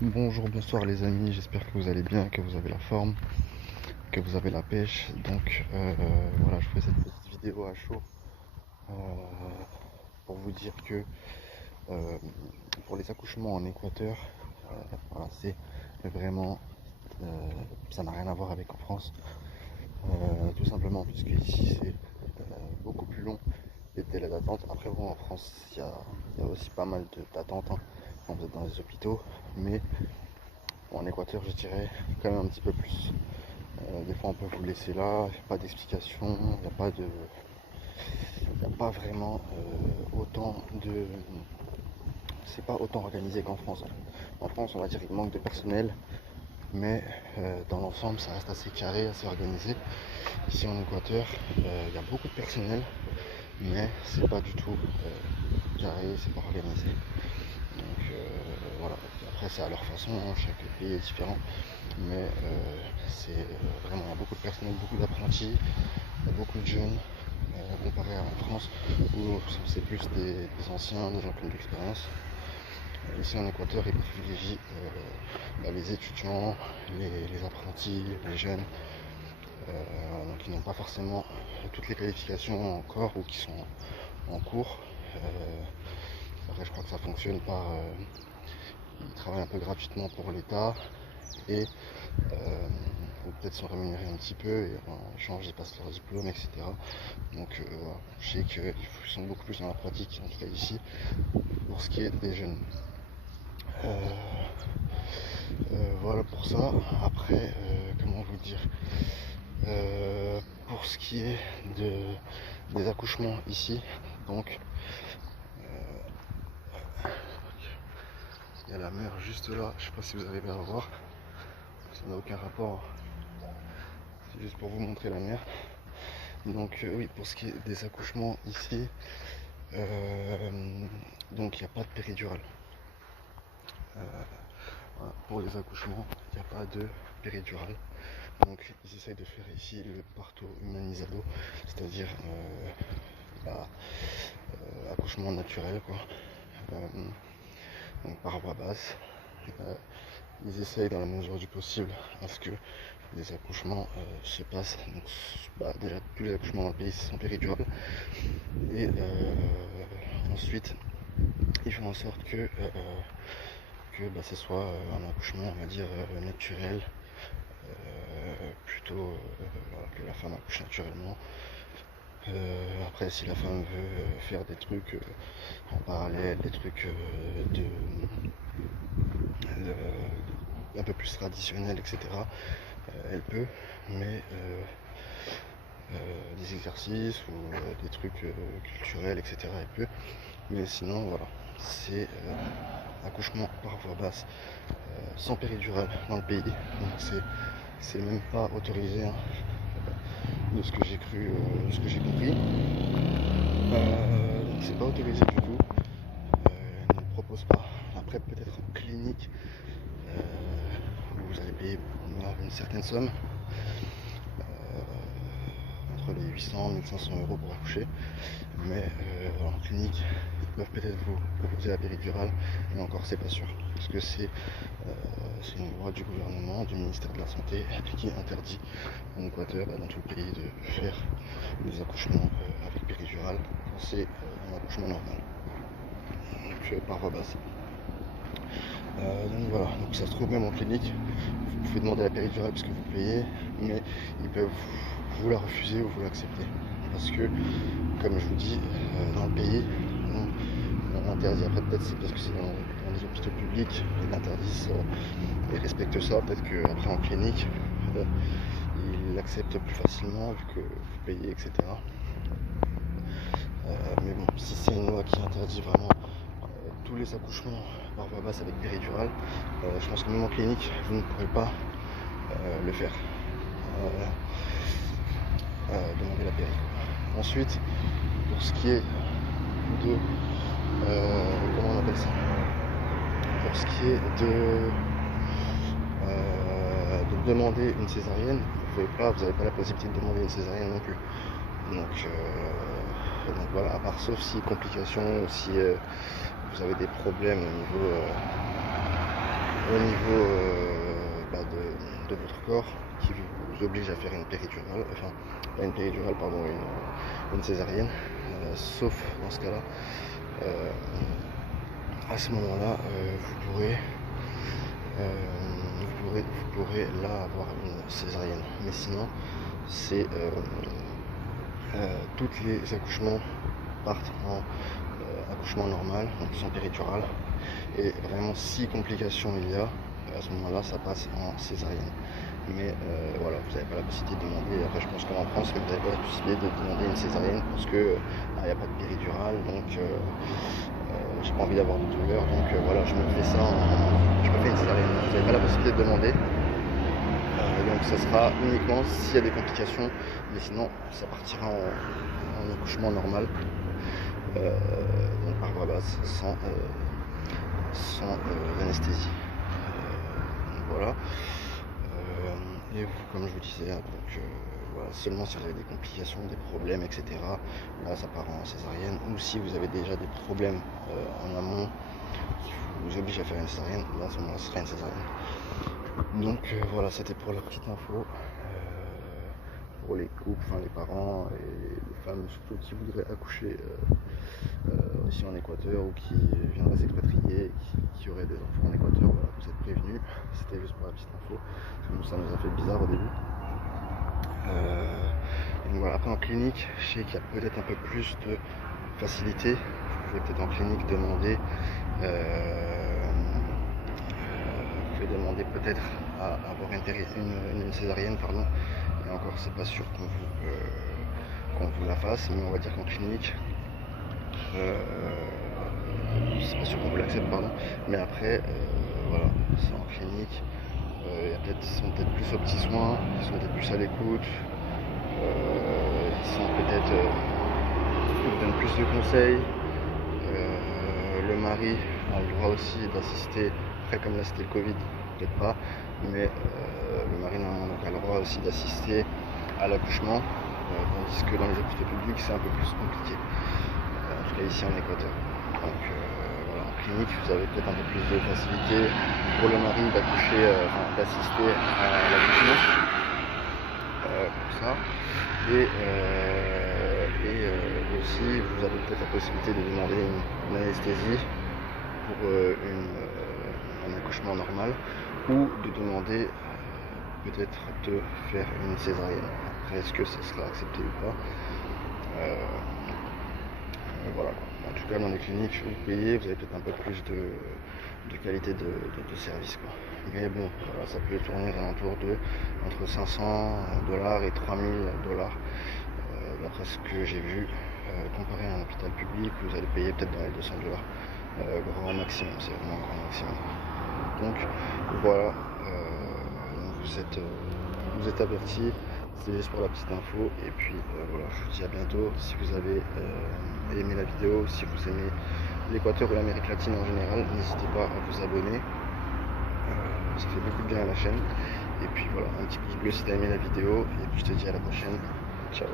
Bonjour, bonsoir les amis, j'espère que vous allez bien, que vous avez la forme, que vous avez la pêche. Donc voilà, je fais cette petite vidéo à chaud euh, pour vous dire que euh, pour les accouchements en Équateur, voilà, c'est vraiment, euh, ça n'a rien à voir avec en France, tout simplement puisque ici c'est beaucoup plus long les délais d'attente. Après bon, en France il y a aussi pas mal d'attentes hein, quand vous êtes dans les hôpitaux, mais en Équateur je dirais quand même un petit peu plus. Des fois on peut vous laisser là, il n'y a pas d'explication, il n'y a pas vraiment autant de. C'est pas autant organisé qu'en France. En France on va dire qu'il manque de personnel, mais dans l'ensemble ça reste assez carré, assez organisé. Ici en Équateur, il y a beaucoup de personnel, mais c'est pas du tout carré, c'est pas organisé. Donc voilà, après c'est à leur façon, hein, chaque pays est différent, mais c'est vraiment, il y a beaucoup de personnel, beaucoup d'apprentis, il y a beaucoup de jeunes, comparé à en France où c'est plus des anciens, des gens qui ont de l'expérience. Ici en Équateur, ils privilégient les étudiants, les apprentis, les jeunes, donc ils n'ont pas forcément toutes les qualifications encore ou qui sont en cours. Après, je crois que ça fonctionne par. Ils travaillent un peu gratuitement pour l'État et ou peut-être sont rémunérés un petit peu et en échange ils passent leur diplôme, etc. Donc voilà, je sais qu'ils sont beaucoup plus dans la pratique, en tout cas ici, pour ce qui est des jeunes. Euh, voilà pour ça. Après, comment vous dire, pour ce qui est des accouchements ici, donc il y a la mer juste là, je sais pas si vous arrivez à voir, ça n'a aucun rapport, c'est juste pour vous montrer la mer. Donc oui, pour ce qui est des accouchements ici, donc il n'y a pas de péridurale. Voilà, pour les accouchements, il n'y a pas de péridurale. Donc ils essayent de faire ici le parto humanisado, c'est-à-dire accouchement naturel quoi. Donc par voie basse. Ils essayent dans la mesure du possible à ce que les accouchements se passent. Donc, déjà tous les accouchements dans le pays sont péridurales. Et ensuite ils font en sorte que ce soit un accouchement on va dire naturel, plutôt voilà, que la femme accouche naturellement. Après si la femme veut faire des trucs en parallèle, des trucs un peu plus traditionnels, etc., elle peut, mais des exercices ou des trucs culturels, etc., elle peut. Mais sinon, voilà, c'est accouchement par voie basse, sans péridurale dans le pays. Donc c'est même pas autorisé hein, de ce que j'ai cru, de ce que j'ai compris. Donc c'est pas autorisé du tout. Ils ne le proposent pas. Après peut-être en clinique, où vous allez payer une certaine somme, entre les 800 et 1500 euros pour accoucher. Mais en clinique, ils peuvent peut-être vous proposer la péridurale, mais encore c'est pas sûr. Parce que c'est une loi du gouvernement, du ministère de la Santé, qui interdit en Équateur, dans tout le pays, de faire des accouchements avec péridurale quand c'est un accouchement normal. Donc par voie basse. Donc voilà, donc ça se trouve même en clinique, vous pouvez demander la péridurale parce que vous payez, mais ils peuvent vous la refuser ou vous l'accepter. Parce que, comme je vous dis, dans le pays, on interdit. Après peut-être c'est parce que c'est dans les hôpitaux publics, ils l'interdisent et respectent ça. Peut-être qu'après en clinique, ils l'acceptent plus facilement vu que vous payez, etc. Mais bon, si c'est une loi qui interdit vraiment tous les accouchements par voie basse avec péridurale, je pense que même en clinique, vous ne pourrez pas le faire. Demander la péri. Ensuite, pour ce qui est de comment on appelle ça, pour ce qui est de demander une césarienne, vous n'avez pas la possibilité de demander une césarienne non plus. Donc voilà, à part sauf si complications ou si vous avez des problèmes au niveau au niveau de votre corps qui vous oblige à faire une péridurale, enfin pas une péridurale, pardon, une césarienne, sauf dans ce cas-là, à ce moment-là, vous pourrez là avoir une césarienne. Mais sinon, c'est tous les accouchements partent en accouchement normal, donc sans péridurale. Et vraiment, si complications il y a, à ce moment-là, ça passe en césarienne. Mais voilà, vous n'avez pas la possibilité de demander, après je pense qu'en France, vous n'avez pas la possibilité de demander une césarienne parce que il n'y a pas de péridurale, donc j'ai pas envie d'avoir de douleur, donc voilà, je me fais une césarienne. Vous n'avez pas la possibilité de demander, donc ça sera uniquement s'il y a des complications, mais sinon ça partira en accouchement normal, donc par voie basse, sans anesthésie. Donc voilà. Et vous, comme je vous disais, donc voilà, seulement si vous avez des complications, des problèmes, etc. Là, ça part en césarienne. Ou si vous avez déjà des problèmes en amont qui vous obligent à faire une césarienne, là, à ce moment-là, ce sera une césarienne. Donc voilà, c'était pour la petite info. Pour les couples, enfin les parents et les femmes surtout qui voudraient accoucher ici en Équateur ou qui viendraient s'expatrier, qui auraient des enfants en Équateur, voilà, vous êtes prévenus. C'était juste pour la petite info. Nous, ça nous a fait bizarre au début. Et donc voilà, après en clinique, je sais qu'il y a peut-être un peu plus de facilité. Vous pouvez peut-être en clinique demander, vous pouvez demander peut-être à avoir une césarienne, pardon. Et encore, c'est pas sûr qu'on vous la fasse, mais on va dire qu'en clinique, c'est pas sûr qu'on vous l'accepte, pardon. Mais après, voilà, c'est en clinique. Ils sont peut-être plus aux petits soins, ils sont peut-être plus à l'écoute, ils sont peut-être ils vous donnent plus de conseils. Le mari a le droit aussi d'assister, après comme là c'était le Covid, peut-être pas, mais le mari normalement a le droit aussi d'assister à l'accouchement, tandis que dans les hôpitaux publics c'est un peu plus compliqué, en tout cas ici en Équateur. Donc voilà, en clinique vous avez peut-être un peu plus de facilité pour le mari d'accoucher, d'assister à l'accouchement, pour ça. Et aussi vous avez peut-être la possibilité de demander une anesthésie pour un accouchement normal, ou de demander peut-être de faire une césarienne. Après, est-ce que ça sera accepté ou pas, voilà. En tout cas, dans les cliniques, vous payez, vous avez peut-être un peu plus de qualité de service, quoi. Mais bon, voilà, ça peut tourner aux alentours de entre $500 et $3000, d'après ce que j'ai vu. Comparé à un hôpital public, vous allez payer peut-être dans les $200, grand maximum, c'est vraiment grand maximum. Donc voilà, vous êtes avertis, c'est juste pour la petite info. Et puis voilà, je vous dis à bientôt. Si vous avez aimé la vidéo, si vous aimez l'Équateur ou l'Amérique latine en général, n'hésitez pas à vous abonner, ça fait beaucoup de bien à la chaîne. Et puis voilà, un petit pouce bleu si tu as aimé la vidéo, et puis je te dis à la prochaine, ciao.